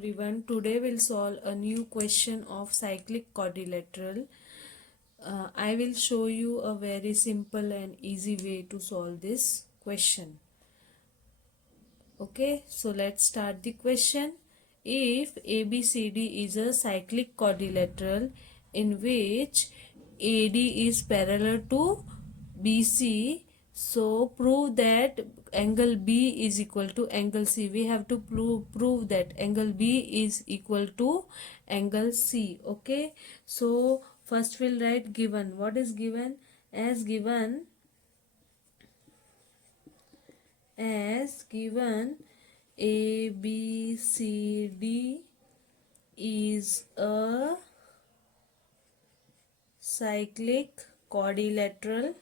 Everyone, today we'll solve a new question of cyclic quadrilateral. I will show you a very simple and easy way to solve this question. Okay, so let's start the question. If ABCD is a cyclic quadrilateral in which AD is parallel to BC, so prove that angle B is equal to angle C. We have to prove that angle B is equal to angle C. Okay, so first we'll write given. What is given? As given A B C D is a cyclic quadrilateral.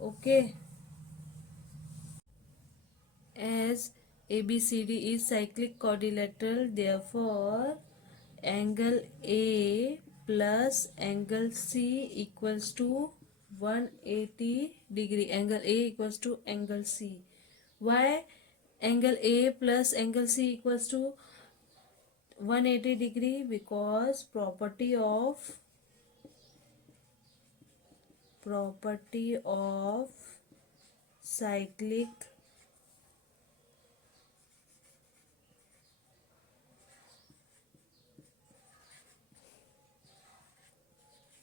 Okay, as ABCD is cyclic quadrilateral, therefore angle A plus angle C equals to 180 degree. Angle A equals to angle C. Why angle A plus angle C equals to 180 degree? Because property of cyclic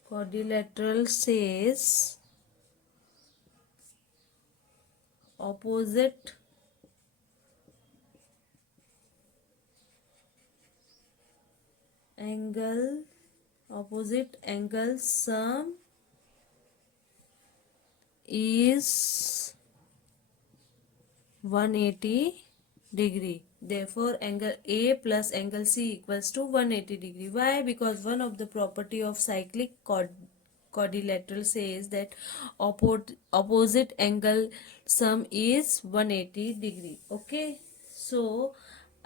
quadrilateral says opposite angle sum is 180 degree. Therefore angle A plus angle C equals to 180 degree. Why? Because one of the property of cyclic quadrilateral says that opposite angle sum is 180 degree. Okay, so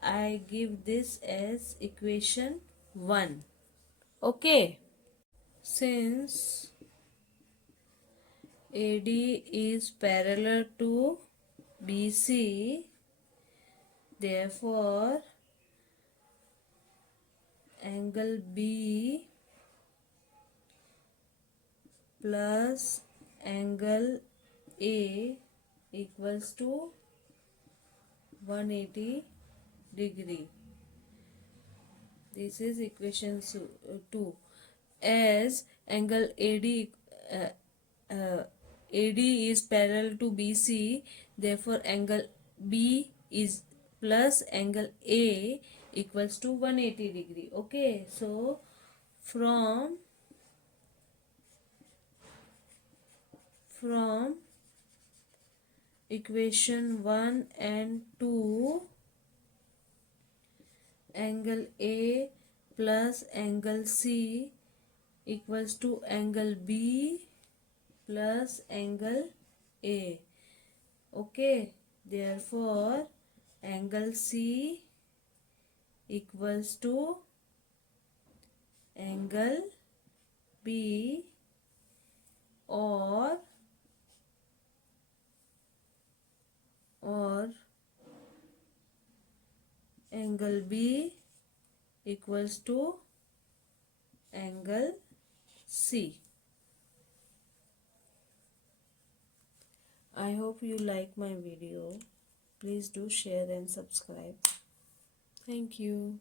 I give this as equation 1. Okay, since AD is parallel to BC, therefore angle B plus angle A equals to 180 degree. This is equation 2. As angle AD is parallel to BC, therefore angle B is plus angle A equals to 180 degree. Okay, so from equation 1 and 2, angle A plus angle C equals to angle B plus angle A. Okay, therefore angle C equals to angle B, or angle B equals to angle C. I hope you like my video. Please do share and subscribe. Thank you.